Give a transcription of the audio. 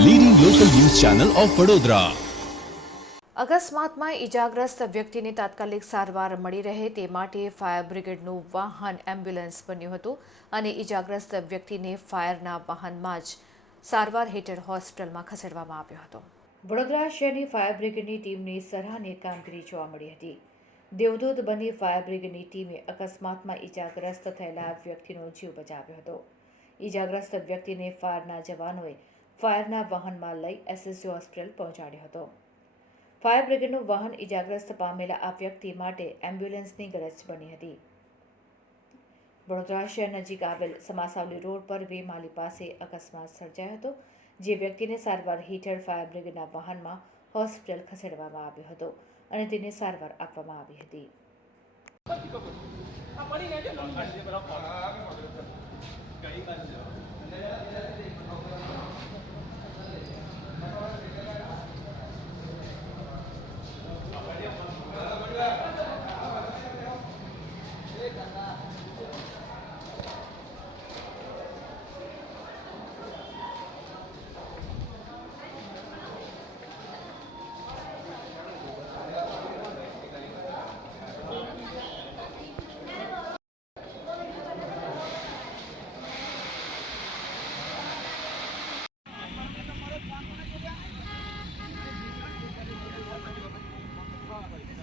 Channel of Vadodara અકસ્માતમાં ઈજાગ્રસ્ત વ્યક્તિને તાત્કાલિક સારવાર મળી રહે તે માટે ફાયર બ્રિગેડનું વાહન એમ્બ્યુલન્સ બન્યું હતું અને ઈજાગ્રસ્ત વ્યક્તિને ફાયરના વાહનમાં જ સારવાર હેઠળ હોસ્પિટલમાં ખસેડવામાં આવ્યો હતો. વડોદરા શહેરની ફાયર બ્રિગેડની ટીમની સરાહનીય કામગીરી જોવા મળી હતી. દેવદૂત બની ફાયર બ્રિગેડની ટીમે અકસ્માતમાં ઈજાગ્રસ્ત થયેલા વ્યક્તિનો જીવ બચાવ્યો હતો. ઈજાગ્રસ્ત વ્યક્તિને ફાયરના જવાનોએ ફાયરના વાહનમાં લઈ એસએસજી હોસ્પિટલ પહોંચાડ્યો હતો. ફાયર બ્રિગેડનું વાહન ઇજાગ્રસ્ત પામેલા આ વ્યક્તિ માટે એમ્બ્યુલન્સની ગરજ બની હતી. વડોદરા શહેર નજીક આવેલ સમાસાવલી રોડ પર વેમાલી પાસે અકસ્માત સર્જાયો હતો જે વ્યક્તિને સારવાર હેઠળ ફાયર બ્રિગેડના વાહનમાં હોસ્પિટલ ખસેડવામાં આવ્યો હતો અને તેને સારવાર આપવામાં આવી હતી.